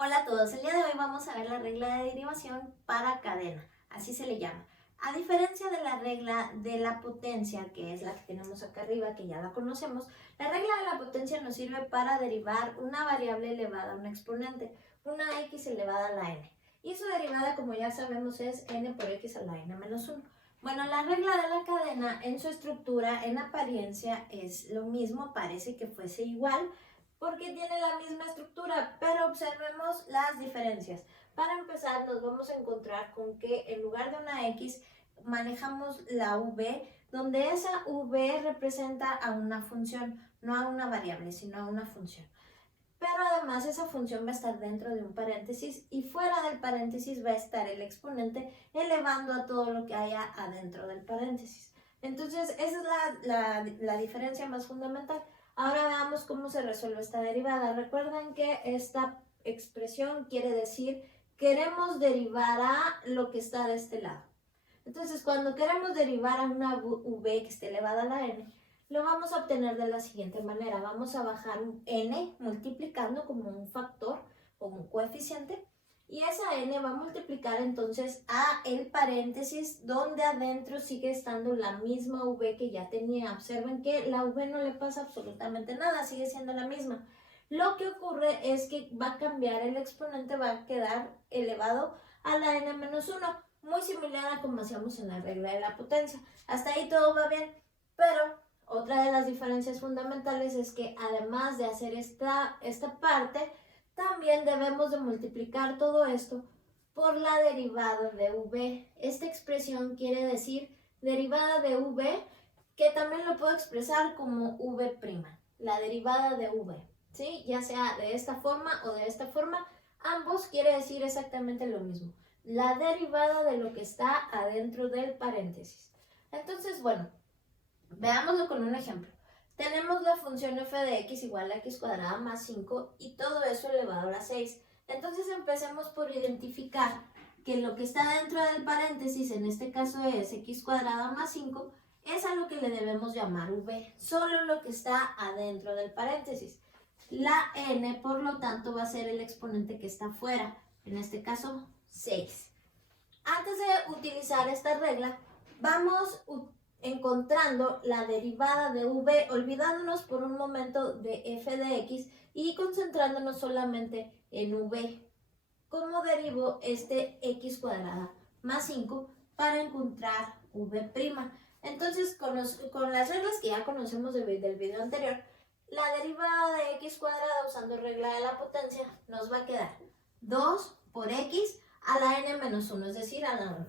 Hola a todos, el día de hoy vamos a ver la regla de derivación para cadena, así se le llama. A diferencia de la regla de la potencia, que es la que tenemos acá arriba, que ya la conocemos, la regla de la potencia nos sirve para derivar una variable elevada a un exponente, una x elevada a la n. Y su derivada, como ya sabemos, es n por x a la n menos 1. Bueno, la regla de la cadena en su estructura, en apariencia, es lo mismo, parece que fuese igual, porque tiene la misma estructura, pero observemos las diferencias. Para empezar, nos vamos a encontrar con que en lugar de una x manejamos la v, donde esa v representa a una función, no a una variable, sino a una función. Pero además esa función va a estar dentro de un paréntesis y fuera del paréntesis va a estar el exponente elevando a todo lo que haya adentro del paréntesis. Entonces esa es la diferencia más fundamental. Ahora veamos cómo se resuelve esta derivada. Recuerden que esta expresión quiere decir queremos derivar a lo que está de este lado. Entonces cuando queremos derivar a una v que esté elevada a la n, lo vamos a obtener de la siguiente manera. Vamos a bajar un n multiplicando como un factor o un coeficiente. Y esa n va a multiplicar entonces a el paréntesis donde adentro sigue estando la misma v que ya tenía. Observen que la v no le pasa absolutamente nada, sigue siendo la misma. Lo que ocurre es que va a cambiar el exponente, va a quedar elevado a la n menos 1. Muy similar a como hacíamos en la regla de la potencia. Hasta ahí todo va bien, pero otra de las diferencias fundamentales es que además de hacer esta parte, también debemos de multiplicar todo esto por la derivada de v. Esta expresión quiere decir derivada de v, que también lo puedo expresar como v', la derivada de v, ¿sí? Ya sea de esta forma o de esta forma, ambos quiere decir exactamente lo mismo, la derivada de lo que está adentro del paréntesis. Entonces, bueno, veámoslo con un ejemplo. Tenemos la función f de x igual a x cuadrada más 5 y todo eso elevado a la 6. Entonces empecemos por identificar que lo que está dentro del paréntesis, en este caso es x cuadrada más 5, es a lo que le debemos llamar v, solo lo que está adentro del paréntesis. La n, por lo tanto, va a ser el exponente que está afuera, en este caso 6. Antes de utilizar esta regla, vamos encontrando la derivada de v, olvidándonos por un momento de f de x y concentrándonos solamente en v. ¿Cómo derivo este x cuadrada más 5 para encontrar v'? Entonces, con las reglas que ya conocemos del video anterior, la derivada de x cuadrada usando regla de la potencia nos va a quedar 2 por x a la n menos 1, es decir, a la 1,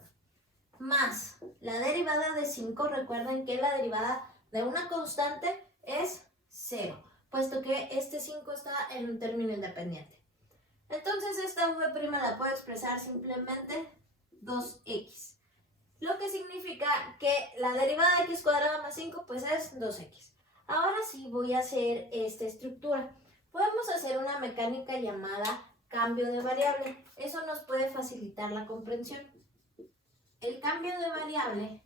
más la derivada de 5. Recuerden que la derivada de una constante es 0, puesto que este 5 está en un término independiente. Entonces esta v' la puedo expresar simplemente 2x, lo que significa que la derivada de x cuadrada más 5 pues es 2x. Ahora sí voy a hacer esta estructura. Podemos hacer una mecánica llamada cambio de variable. Eso nos puede facilitar la comprensión. El cambio de variable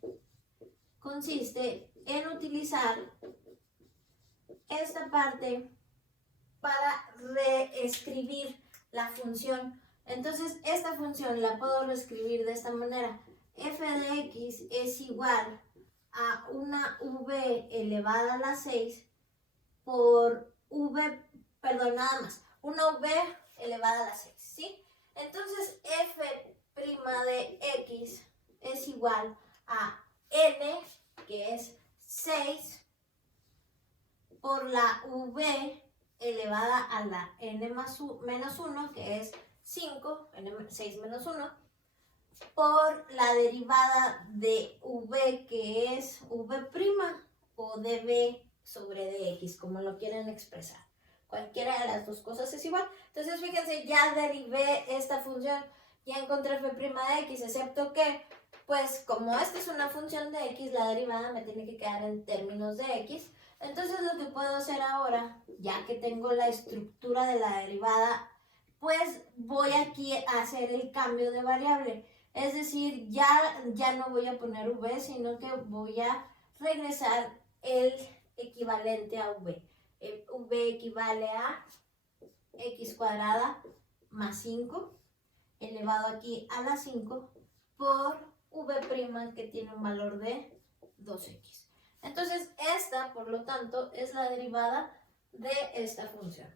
consiste en utilizar esta parte para reescribir la función. Entonces esta función la puedo reescribir de esta manera. F de x es igual a una v elevada a la 6 por nada más, una v elevada a la 6, ¿sí? Entonces f' de x es igual a n, que es 6, por la v elevada a la n menos 1, que es 5, n6 menos 1, por la derivada de v, que es v' o dv sobre dx, como lo quieren expresar. Cualquiera de las dos cosas es igual. Entonces, fíjense, ya derivé esta función, ya encontré f' de x, excepto que, pues, como esta es una función de x, la derivada me tiene que quedar en términos de x. Entonces, lo que puedo hacer ahora, ya que tengo la estructura de la derivada, pues voy aquí a hacer el cambio de variable. Es decir, ya no voy a poner v, sino que voy a regresar el equivalente a v. V equivale a x cuadrada más 5 elevado aquí a la 5 por v' que tiene un valor de 2x. Entonces esta, por lo tanto, es la derivada de esta función.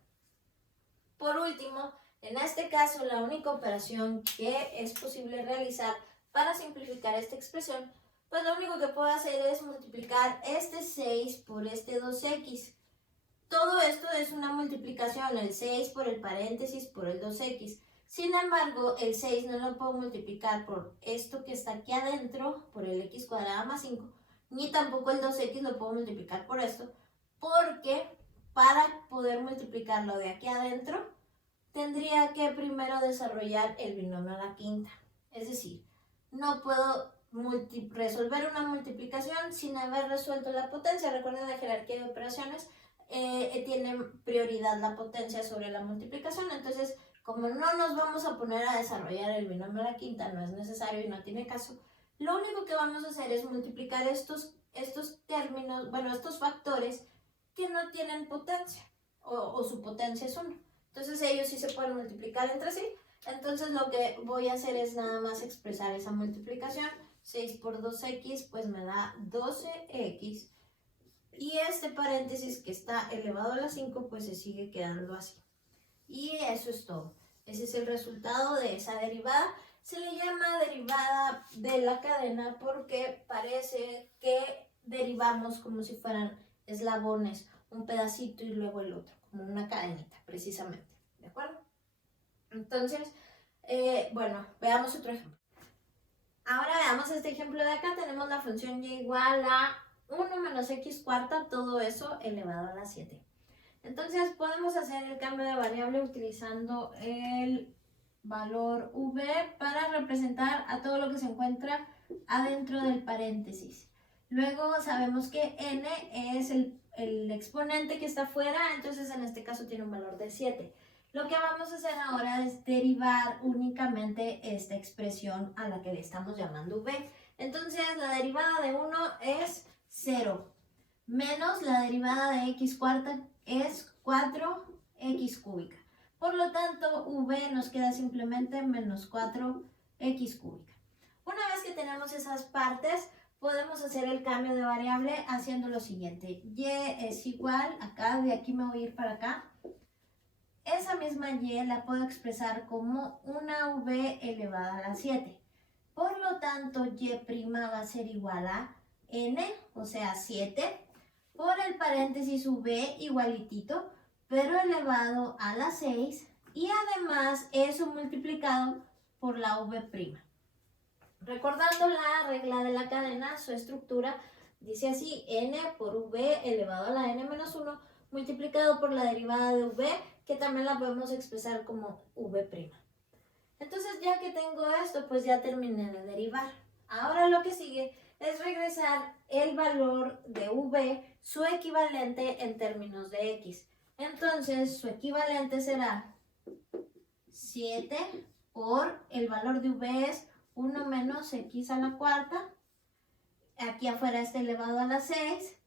Por último, en este caso, la única operación que es posible realizar para simplificar esta expresión, pues lo único que puedo hacer es multiplicar este 6 por este 2x. Todo esto es una multiplicación, el 6 por el paréntesis por el 2x. Sin embargo, el 6 no lo puedo multiplicar por esto que está aquí adentro, por el x cuadrado más 5, ni tampoco el 2x lo puedo multiplicar por esto, porque para poder multiplicarlo de aquí adentro, tendría que primero desarrollar el binomio a la quinta. Es decir, no puedo resolver una multiplicación sin haber resuelto la potencia. Recuerden, la jerarquía de operaciones tiene prioridad la potencia sobre la multiplicación. Entonces, como no nos vamos a poner a desarrollar el binomio a la quinta, no es necesario y no tiene caso, lo único que vamos a hacer es multiplicar estos términos, bueno, estos factores que no tienen potencia o su potencia es 1. Entonces ellos sí se pueden multiplicar entre sí. Entonces lo que voy a hacer es nada más expresar esa multiplicación. 6 por 2x pues me da 12x. Y este paréntesis que está elevado a la 5 pues se sigue quedando así. Y eso es todo. Ese es el resultado de esa derivada. Se le llama derivada de la cadena porque parece que derivamos como si fueran eslabones, un pedacito y luego el otro, como una cadenita precisamente. ¿De acuerdo? Entonces, bueno, veamos otro ejemplo. Ahora veamos este ejemplo de acá. Tenemos la función y igual a 1 menos x cuarta, todo eso elevado a la 7. Entonces podemos hacer el cambio de variable utilizando el valor v para representar a todo lo que se encuentra adentro del paréntesis. Luego sabemos que n es el exponente que está afuera, entonces en este caso tiene un valor de 7. Lo que vamos a hacer ahora es derivar únicamente esta expresión a la que le estamos llamando v. Entonces la derivada de 1 es 0, menos la derivada de x cuarta es 4x cúbica. Por lo tanto, v nos queda simplemente menos 4x cúbica. Una vez que tenemos esas partes, podemos hacer el cambio de variable haciendo lo siguiente. Y es igual, acá, de aquí me voy a ir para acá. Esa misma y la puedo expresar como una v elevada a la 7. Por lo tanto, y' va a ser igual a n, o sea 7, por el paréntesis v igualitito, pero elevado a la 6, y además eso multiplicado por la v'. Recordando la regla de la cadena, su estructura dice así: n por v elevado a la n menos 1 multiplicado por la derivada de v, que también la podemos expresar como v'. Entonces, ya que tengo esto, pues ya terminé de derivar. Ahora lo que sigue es regresar el valor de v, su equivalente en términos de x. Entonces, su equivalente será 7 por el valor de v es 1 menos x a la cuarta. Aquí afuera está elevado a la 6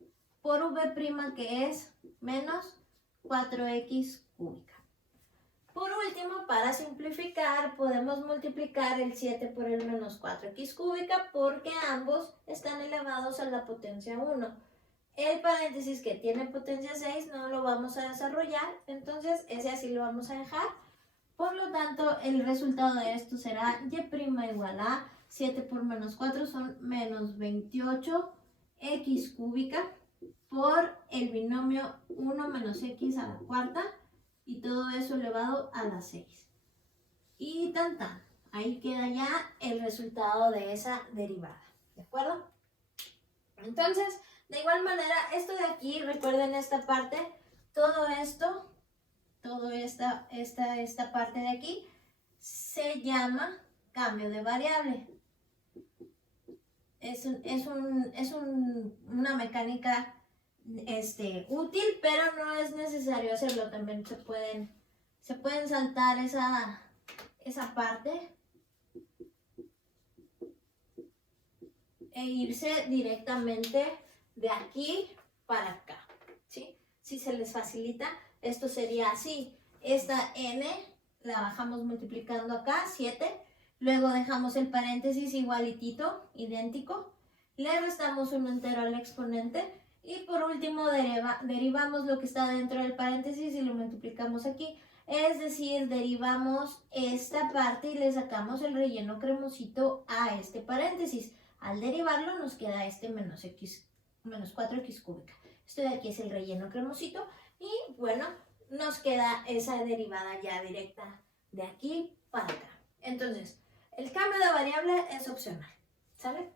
por v' que es menos 4x cúbica. Por último, para simplificar, podemos multiplicar el 7 por el menos 4x cúbica porque ambos están elevados a la potencia 1. El paréntesis que tiene potencia 6 no lo vamos a desarrollar, entonces ese así lo vamos a dejar. Por lo tanto, el resultado de esto será y' igual a 7 por menos 4 son menos 28x cúbica por el binomio 1 menos x a la cuarta. Y todo eso elevado a la 6. Y tan tan. Ahí queda ya el resultado de esa derivada. ¿De acuerdo? Entonces, de igual manera, esto de aquí, recuerden esta parte, todo esto, esta parte de aquí, se llama cambio de variable. Es una mecánica útil, pero no es necesario hacerlo. También se pueden saltar esa parte e irse directamente de aquí para acá, ¿sí? Si se les facilita, esto sería así: esta n la bajamos multiplicando acá, 7. Luego dejamos el paréntesis igualitito, idéntico. Le restamos un entero al exponente. Y por último derivamos lo que está dentro del paréntesis y lo multiplicamos aquí. Es decir, derivamos esta parte y le sacamos el relleno cremosito a este paréntesis. Al derivarlo nos queda este menos 4x cúbica. Esto de aquí es el relleno cremosito y bueno, nos queda esa derivada ya directa de aquí para acá. Entonces, el cambio de variable es opcional, ¿sale?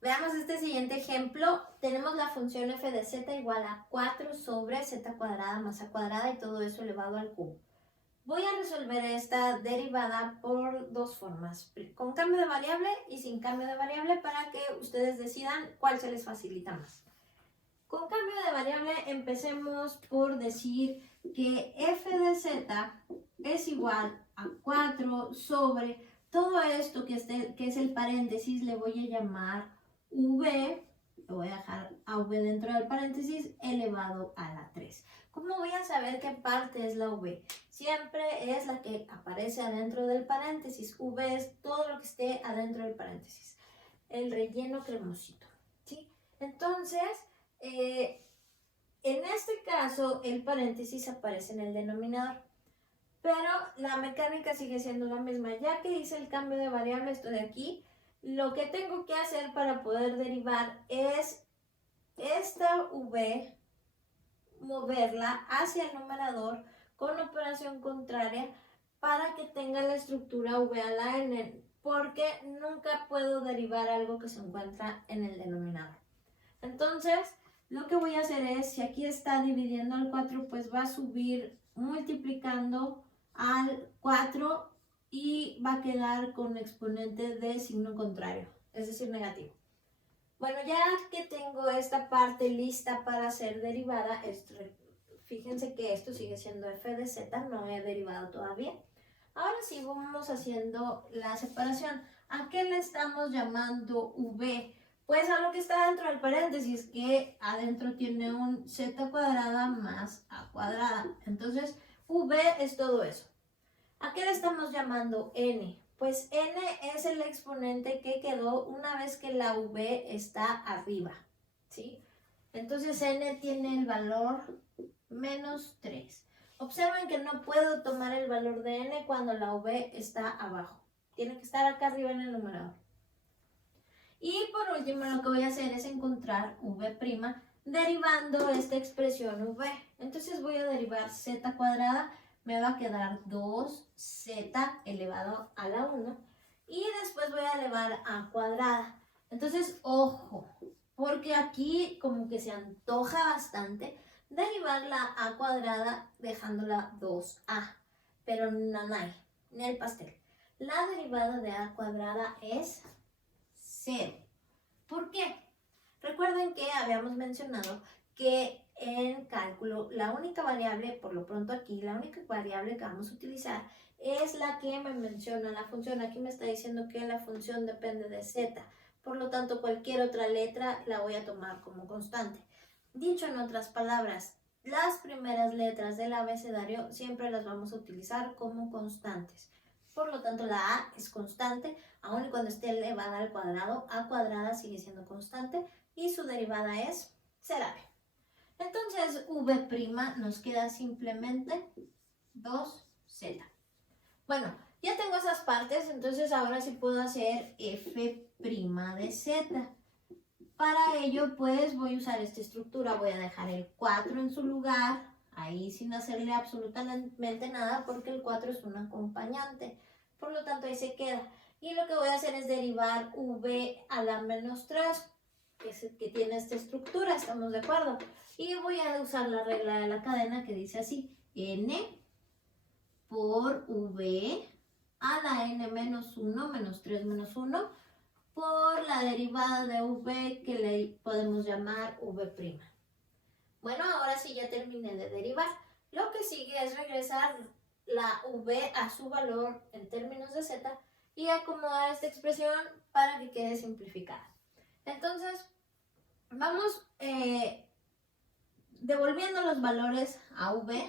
Veamos este siguiente ejemplo. Tenemos la función f de z igual a 4 sobre z cuadrada más a cuadrada y todo eso elevado al cubo. Voy a resolver esta derivada por dos formas, con cambio de variable y sin cambio de variable para que ustedes decidan cuál se les facilita más. Con cambio de variable empecemos por decir que f de z es igual a 4 sobre todo esto que es el paréntesis, le voy a llamar v, lo voy a dejar a v dentro del paréntesis, elevado a la 3. ¿Cómo voy a saber qué parte es la v? Siempre es la que aparece adentro del paréntesis. V es todo lo que esté adentro del paréntesis. El relleno cremosito, ¿sí? Entonces, en este caso, el paréntesis aparece en el denominador. Pero la mecánica sigue siendo la misma. Ya que hice el cambio de variable, esto de aquí, lo que tengo que hacer para poder derivar es esta v, moverla hacia el numerador con operación contraria para que tenga la estructura v a la n, porque nunca puedo derivar algo que se encuentra en el denominador. Entonces, lo que voy a hacer es, si aquí está dividiendo al 4, pues va a subir multiplicando al 4 y va a quedar con exponente de signo contrario, es decir, negativo. Bueno, ya que tengo esta parte lista para ser derivada, fíjense que esto sigue siendo f de z, no he derivado todavía. Ahora sí vamos haciendo la separación. ¿A qué le estamos llamando v? Pues a lo que está dentro del paréntesis, que adentro tiene un z cuadrada más a cuadrada. Entonces, v es todo eso. ¿A qué le estamos llamando n? Pues n es el exponente que quedó una vez que la v está arriba, ¿sí? Entonces n tiene el valor menos 3. Observen que no puedo tomar el valor de n cuando la v está abajo. Tiene que estar acá arriba en el numerador. Y por último lo que voy a hacer es encontrar v' derivando esta expresión v. Entonces voy a derivar z cuadrada, me va a quedar 2z elevado a la 1 y después voy a elevar a cuadrada. Entonces, ojo, porque aquí como que se antoja bastante derivar la a cuadrada dejándola 2a, pero no hay, ni el pastel. La derivada de a cuadrada es 0. ¿Por qué? Recuerden que habíamos mencionado que en cálculo la única variable, por lo pronto aquí, la única variable que vamos a utilizar es la que me menciona la función. Aquí me está diciendo que la función depende de z, por lo tanto cualquier otra letra la voy a tomar como constante. Dicho en otras palabras, las primeras letras del abecedario siempre las vamos a utilizar como constantes. Por lo tanto, la a es constante, aun y cuando esté elevada al cuadrado, a cuadrada sigue siendo constante y su derivada es será b. Entonces, v' nos queda simplemente 2z. Bueno, ya tengo esas partes, entonces ahora sí puedo hacer f' de z. Para ello, pues voy a usar esta estructura. Voy a dejar el 4 en su lugar, ahí sin hacerle absolutamente nada, porque el 4 es un acompañante. Por lo tanto, ahí se queda. Y lo que voy a hacer es derivar v a la menos 3, que es el que tiene esta estructura, ¿estamos de acuerdo? Y voy a usar la regla de la cadena que dice así: n por v a la n menos 1 menos 3 menos 1 por la derivada de v que le podemos llamar v'. Bueno, ahora sí ya terminé de derivar. Lo que sigue es regresar la v a su valor en términos de z y acomodar esta expresión para que quede simplificada. Entonces, vamos devolviendo los valores a v.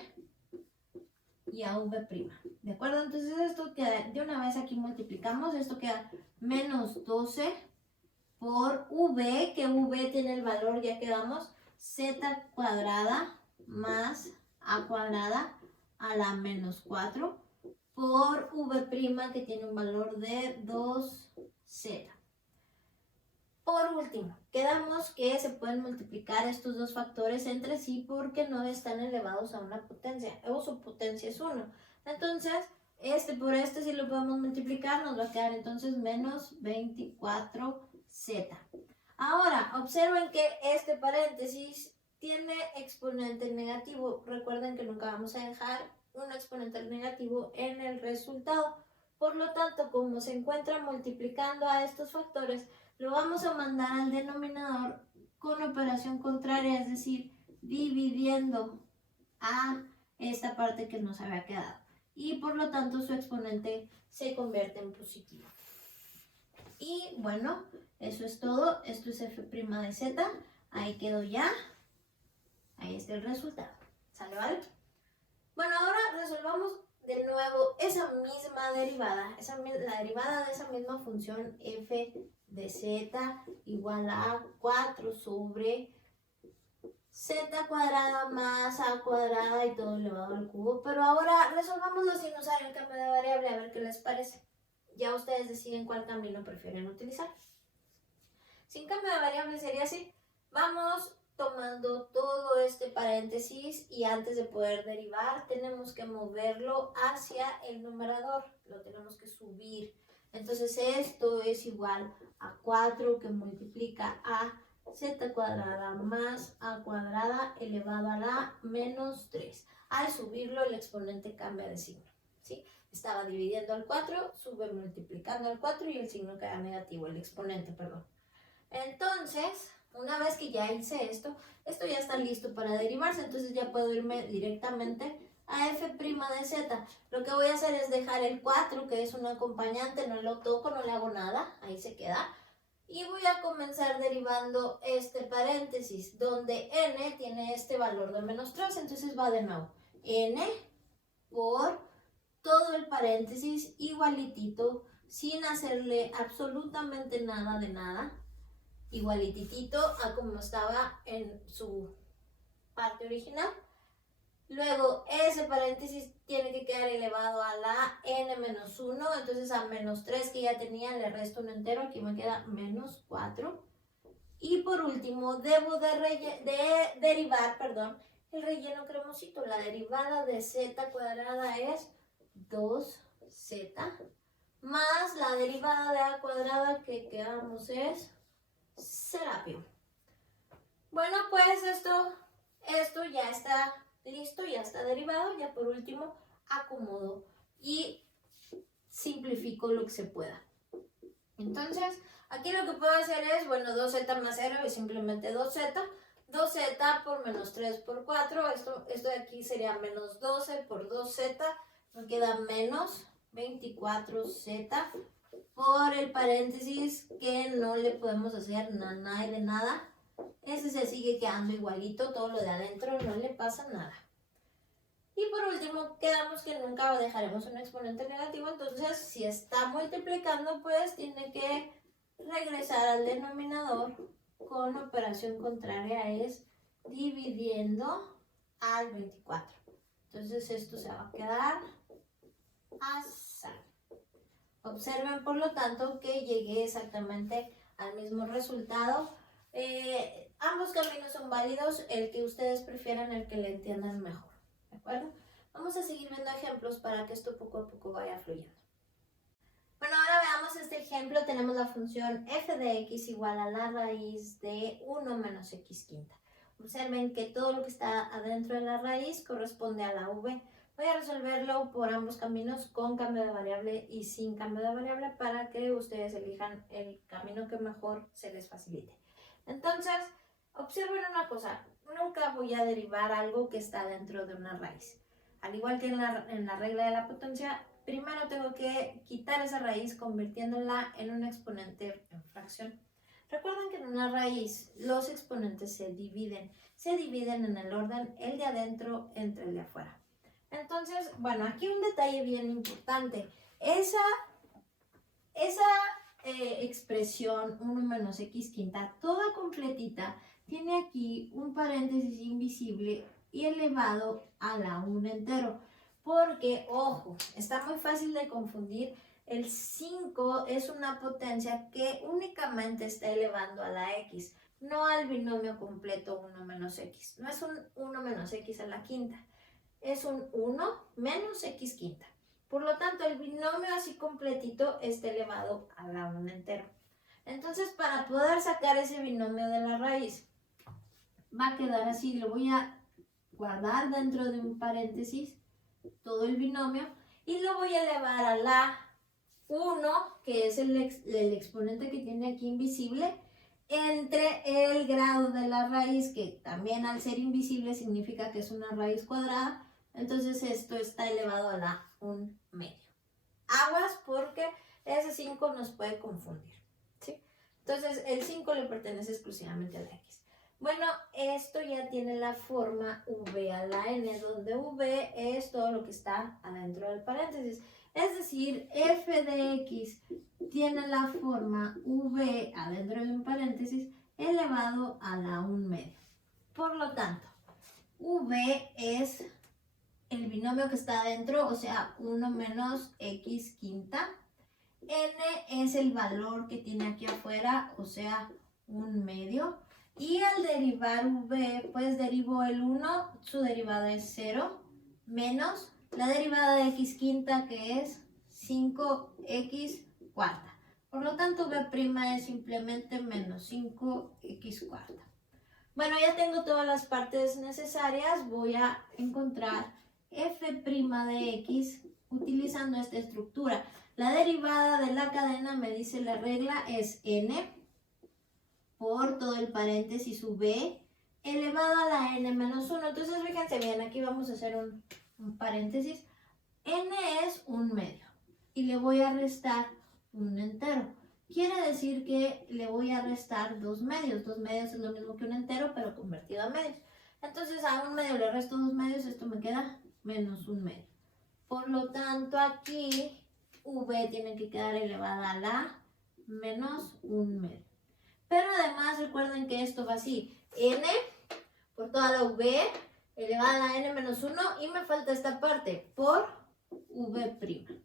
y a v'. ¿De acuerdo? Entonces esto queda, de una vez aquí multiplicamos, esto queda menos 12 por v, que v tiene el valor, ya quedamos, z cuadrada más a cuadrada a la menos 4 por v' que tiene un valor de 2z. Por último, quedamos que se pueden multiplicar estos dos factores entre sí porque no están elevados a una potencia, o su potencia es 1. Entonces, este por este si lo podemos multiplicar, nos va a quedar entonces menos 24z. Ahora, observen que este paréntesis tiene exponente negativo. Recuerden que nunca vamos a dejar un exponente negativo en el resultado. Por lo tanto, como se encuentra multiplicando a estos factores, lo vamos a mandar al denominador con operación contraria, es decir, dividiendo a esta parte que nos había quedado. Y por lo tanto su exponente se convierte en positivo. Y bueno, eso es todo. Esto es f' de z. Ahí quedó ya. Ahí está el resultado. ¿Sale, vale? Bueno, ahora resolvamos de nuevo esa misma derivada. La derivada de esa misma función f de z igual a 4 sobre z cuadrada más a cuadrada y todo elevado al cubo. Pero ahora resolvámoslo sin usar el cambio de variable, a ver qué les parece. Ya ustedes deciden cuál camino prefieren utilizar. Sin cambio de variable sería así. Vamos tomando todo este paréntesis y antes de poder derivar tenemos que moverlo hacia el numerador. Lo tenemos que subir. Entonces esto es igual a 4 que multiplica a z cuadrada más a cuadrada elevado a la menos 3. Al subirlo el exponente cambia de signo, ¿sí? Estaba dividiendo al 4, sube multiplicando al 4 y el signo queda negativo, el exponente, perdón. Entonces, una vez que ya hice esto ya está listo para derivarse, entonces ya puedo irme directamente a f' de z. Lo que voy a hacer es dejar el 4, que es un acompañante, no lo toco, no le hago nada, ahí se queda. Y voy a comenzar derivando este paréntesis, donde n tiene este valor de menos 3, entonces va de nuevo. N por todo el paréntesis igualitito, sin hacerle absolutamente nada de nada, igualititito a como estaba en su parte original. Luego ese paréntesis tiene que quedar elevado a la n-1, entonces a menos 3 que ya tenía le resto un entero, aquí me queda menos 4. Y por último debo de derivar, el relleno cremosito. La derivada de z cuadrada es 2z más la derivada de a cuadrada que quedamos es Serapio. Bueno, pues esto ya está listo, ya está derivado. Ya por último acomodo y simplifico lo que se pueda. Entonces, aquí lo que puedo hacer es, bueno, 2z más 0 es simplemente 2z. 2z por menos 3 por 4. Esto de aquí sería menos 12 por 2z. Me queda menos 24z por el paréntesis que no le podemos hacer nada de nada. Ese se sigue quedando igualito, todo lo de adentro no le pasa nada. Y por último, quedamos que nunca dejaremos un exponente negativo, entonces si está multiplicando, pues tiene que regresar al denominador con operación contraria, es dividiendo al 24. Entonces esto se va a quedar así. Observen, por lo tanto, que llegué exactamente al mismo resultado. Ambos caminos son válidos, el que ustedes prefieran, el que le entiendan mejor. ¿De acuerdo? Vamos a seguir viendo ejemplos para que esto poco a poco vaya fluyendo. Bueno, ahora veamos este ejemplo. Tenemos la función f de x igual a la raíz de 1 menos x quinta. Observen que todo lo que está adentro de la raíz corresponde a la v. Voy a resolverlo por ambos caminos, con cambio de variable y sin cambio de variable, para que ustedes elijan el camino que mejor se les facilite. Entonces, observen una cosa, nunca voy a derivar algo que está dentro de una raíz. Al igual que en la regla de la potencia, primero tengo que quitar esa raíz convirtiéndola en un exponente en fracción. Recuerden que en una raíz los exponentes se dividen en el orden el de adentro entre el de afuera. Entonces, bueno, aquí un detalle bien importante. Esa expresión 1 menos x quinta, toda completita, tiene aquí un paréntesis invisible y elevado a la 1 entero. Porque, ojo, está muy fácil de confundir. El 5 es una potencia que únicamente está elevando a la x, no al binomio completo 1 menos x. No es un 1 menos x a la quinta, es un 1 menos x quinta. Por lo tanto, el binomio así completito está elevado a la 1 entero. Entonces, para poder sacar ese binomio de la raíz, va a quedar así. Lo voy a guardar dentro de un paréntesis, todo el binomio, y lo voy a elevar a la 1, que es el exponente que tiene aquí invisible, entre el grado de la raíz, que también al ser invisible significa que es una raíz cuadrada. Entonces esto está elevado a la 1 medio. Aguas porque ese 5 nos puede confundir, ¿sí? Entonces el 5 le pertenece exclusivamente a la x. Bueno, esto ya tiene la forma v a la n, donde v es todo lo que está adentro del paréntesis. Es decir, f de x tiene la forma v adentro de un paréntesis elevado a la 1 medio. Por lo tanto, v es el binomio que está adentro, o sea, 1 menos x quinta. N es el valor que tiene aquí afuera, o sea, 1 medio. Y al derivar v, pues derivo el 1, su derivada es 0, menos la derivada de x quinta, que es 5x cuarta. Por lo tanto, v' es simplemente menos 5x cuarta. Bueno, ya tengo todas las partes necesarias. Voy a encontrar f' de x utilizando esta estructura. La derivada de la cadena, me dice la regla, es n por todo el paréntesis v elevado a la n menos 1. Entonces, fíjense bien, aquí vamos a hacer un paréntesis. N es 1 medio y le voy a restar un entero. Quiere decir que le voy a restar 2 medios. 2 medios es lo mismo que un entero, pero convertido a medios. Entonces a 1 medio le resto 2 medios, esto me queda menos 1 medio. Por lo tanto, aquí v tiene que quedar elevada a la menos 1 medio. Pero además recuerden que esto va así. N por toda la v elevada a la n menos 1 y me falta esta parte por v'.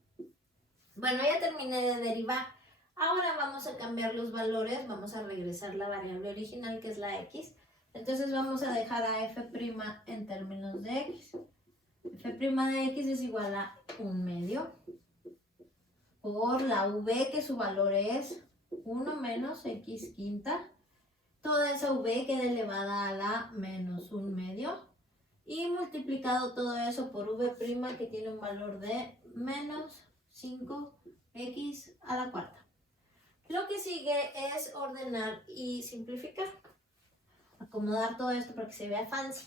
Bueno, ya terminé de derivar. Ahora vamos a cambiar los valores, vamos a regresar la variable original que es la x. Entonces vamos a dejar a f' en términos de x. F' de x es igual a 1 medio por la v, que su valor es 1 menos x quinta. Toda esa v queda elevada a la menos 1 medio. Y multiplicado todo eso por v', que tiene un valor de menos 5x a la cuarta. Lo que sigue es ordenar y simplificar. Acomodar todo esto para que se vea fancy.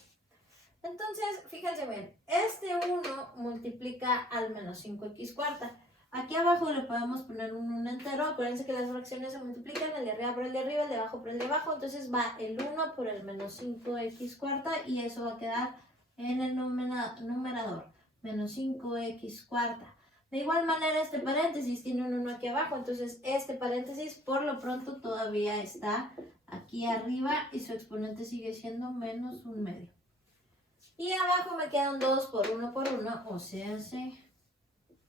Entonces, fíjense bien, este 1 multiplica al menos 5x cuarta. Aquí abajo le podemos poner un entero. Acuérdense que las fracciones se multiplican, el de arriba por el de arriba, el de abajo por el de abajo. Entonces va el 1 por el menos 5x cuarta y eso va a quedar en el numerador, menos 5x cuarta. De igual manera, este paréntesis tiene un 1 aquí abajo, entonces este paréntesis por lo pronto todavía está aquí arriba y su exponente sigue siendo menos 1 medio. Y abajo me queda un 2 por 1 por 1, o sea,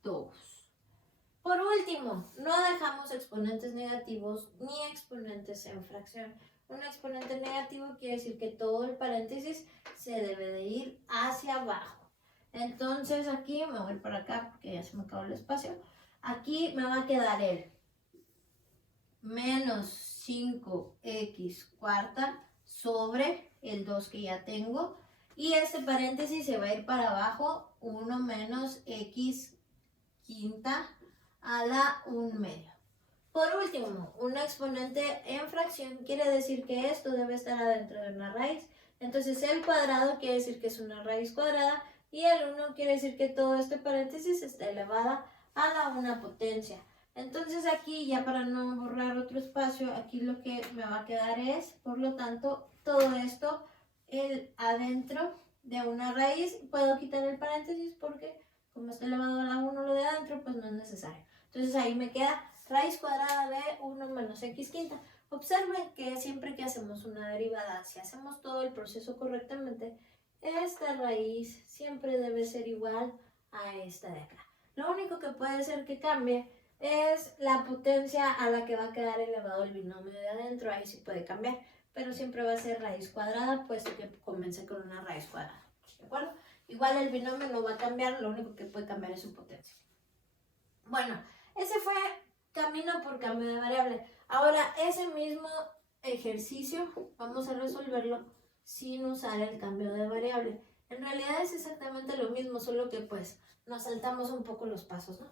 2. Por último, no dejamos exponentes negativos ni exponentes en fracción. Un exponente negativo quiere decir que todo el paréntesis se debe de ir hacia abajo. Entonces aquí me voy para acá porque ya se me acabó el espacio. Aquí me va a quedar el menos 5x cuarta sobre el 2 que ya tengo. Y este paréntesis se va a ir para abajo, 1 menos x quinta a la 1 medio. Por último, un exponente en fracción quiere decir que esto debe estar adentro de una raíz. Entonces el cuadrado quiere decir que es una raíz cuadrada y el 1 quiere decir que todo este paréntesis está elevada a la 1 potencia. Entonces aquí, ya para no borrar otro espacio, aquí lo que me va a quedar es, por lo tanto, todo esto adentro de una raíz. Puedo quitar el paréntesis porque como está elevado a la 1 lo de adentro, pues no es necesario. Entonces ahí me queda raíz cuadrada de 1 menos x quinta. Observen que siempre que hacemos una derivada, si hacemos todo el proceso correctamente, esta raíz siempre debe ser igual a esta de acá. Lo único que puede ser que cambie es la potencia a la que va a quedar elevado el binomio de adentro. Ahí sí puede cambiar, pero siempre va a ser raíz cuadrada, puesto que comencé con una raíz cuadrada. ¿De acuerdo? Igual el binomio no va a cambiar, lo único que puede cambiar es su potencia. Bueno, ese fue camino por cambio de variable. Ahora, ese mismo ejercicio vamos a resolverlo sin usar el cambio de variable. En realidad es exactamente lo mismo, solo que pues nos saltamos un poco los pasos, ¿no?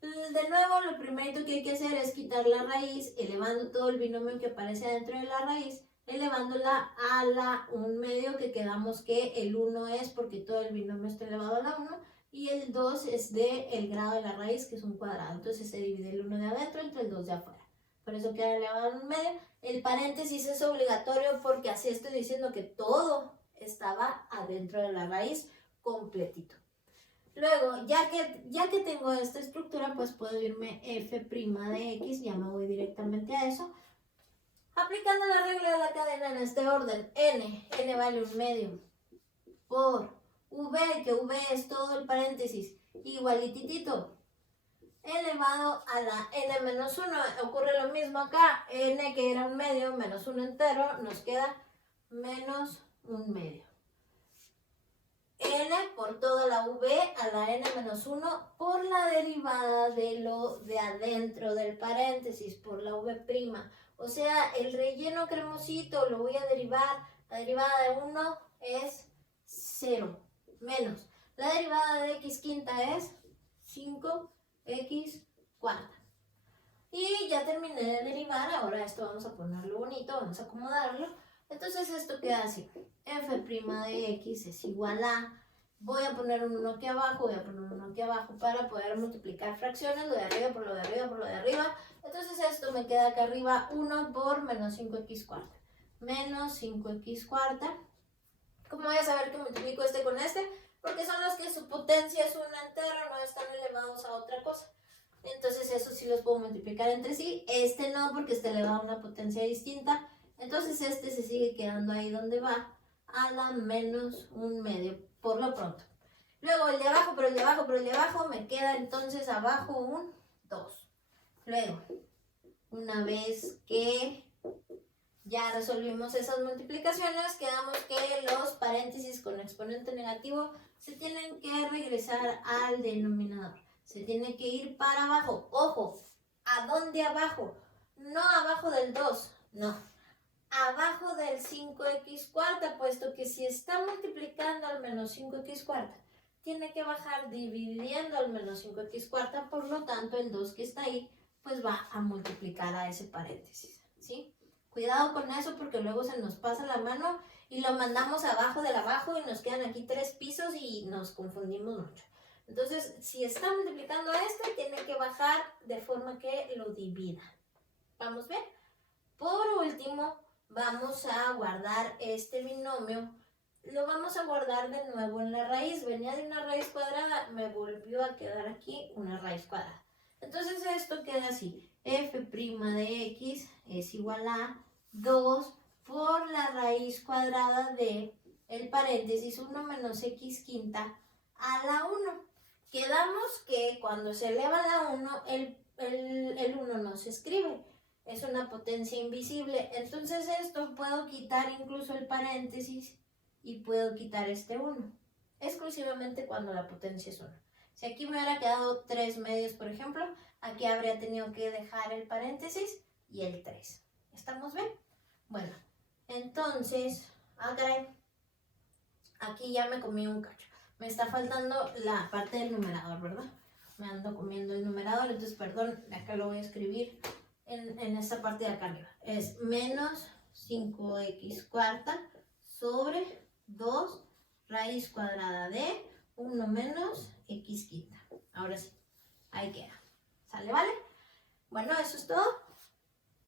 De nuevo, lo primero que hay que hacer es quitar la raíz, elevando todo el binomio que aparece dentro de la raíz, elevándola a la 1/2, que quedamos que el 1 es porque todo el binomio está elevado a la 1, y el 2 es del grado de la raíz, que es un cuadrado. Entonces se divide el 1 de adentro entre el 2 de afuera. Por eso queda elevado a la 1/2. El paréntesis es obligatorio porque así estoy diciendo que todo estaba adentro de la raíz completito. Luego, ya que tengo esta estructura, pues puedo irme f' de x, ya me voy directamente a eso. Aplicando la regla de la cadena en este orden, n vale 1/2 por v, que v es todo el paréntesis, igualititito, elevado a la n menos 1. Ocurre lo mismo acá, n que era 1/2 menos 1 entero, nos queda menos 1/2. N por toda la v a la n menos 1 por la derivada de lo de adentro del paréntesis, por la v'. O sea, el relleno cremosito lo voy a derivar. La derivada de 1 es 0, menos. La derivada de x quinta es 5x cuarta. Y ya terminé de derivar, ahora esto vamos a ponerlo bonito, vamos a acomodarlo. Entonces esto queda así, f' de x es igual a, voy a poner un 1 aquí abajo, voy a poner un 1 aquí abajo para poder multiplicar fracciones, lo de arriba por lo de arriba por lo de arriba. Entonces esto me queda acá arriba 1 por menos 5x cuarta, menos 5x cuarta. ¿Cómo voy a saber que multiplico este con este? Porque son los que su potencia es un entero, no están elevados a otra cosa. Entonces eso sí los puedo multiplicar entre sí, este no porque está elevado a una potencia distinta. Entonces este se sigue quedando ahí donde va, a la menos 1/2, por lo pronto. Luego el de abajo, pero el de abajo, pero el de abajo, me queda entonces abajo un 2. Luego, una vez que ya resolvimos esas multiplicaciones, quedamos que los paréntesis con exponente negativo se tienen que regresar al denominador. Se tiene que ir para abajo. Ojo, ¿a dónde abajo? No abajo del 2, no. Abajo del 5x cuarta, puesto que si está multiplicando al menos 5x cuarta, tiene que bajar dividiendo al menos 5x cuarta, por lo tanto el 2 que está ahí, pues va a multiplicar a ese paréntesis, ¿sí? Cuidado con eso porque luego se nos pasa la mano y lo mandamos abajo del abajo y nos quedan aquí 3 pisos y nos confundimos mucho. Entonces, si está multiplicando esto, tiene que bajar de forma que lo divida. ¿Vamos bien? Por último, vamos a guardar este binomio. Lo vamos a guardar de nuevo en la raíz. Venía de una raíz cuadrada, me volvió a quedar aquí una raíz cuadrada. Entonces esto queda así. F' de x es igual a 2 por la raíz cuadrada de el paréntesis 1 menos x quinta a la 1. Quedamos que cuando se eleva a la 1, el 1 no se escribe. Es una potencia invisible. Entonces esto puedo quitar incluso el paréntesis y puedo quitar este 1. Exclusivamente cuando la potencia es 1. Si aquí me hubiera quedado 3 medios, por ejemplo, aquí habría tenido que dejar el paréntesis y el 3. ¿Estamos bien? Bueno, entonces, aquí ya me comí un cacho. Me está faltando la parte del numerador, ¿verdad? Me ando comiendo el numerador, entonces, perdón, acá lo voy a escribir en esta parte de acá arriba. Es menos 5x cuarta sobre 2 raíz cuadrada de 1 menos x quinta. Ahora sí, ahí queda. ¿Sale, vale? Bueno, eso es todo.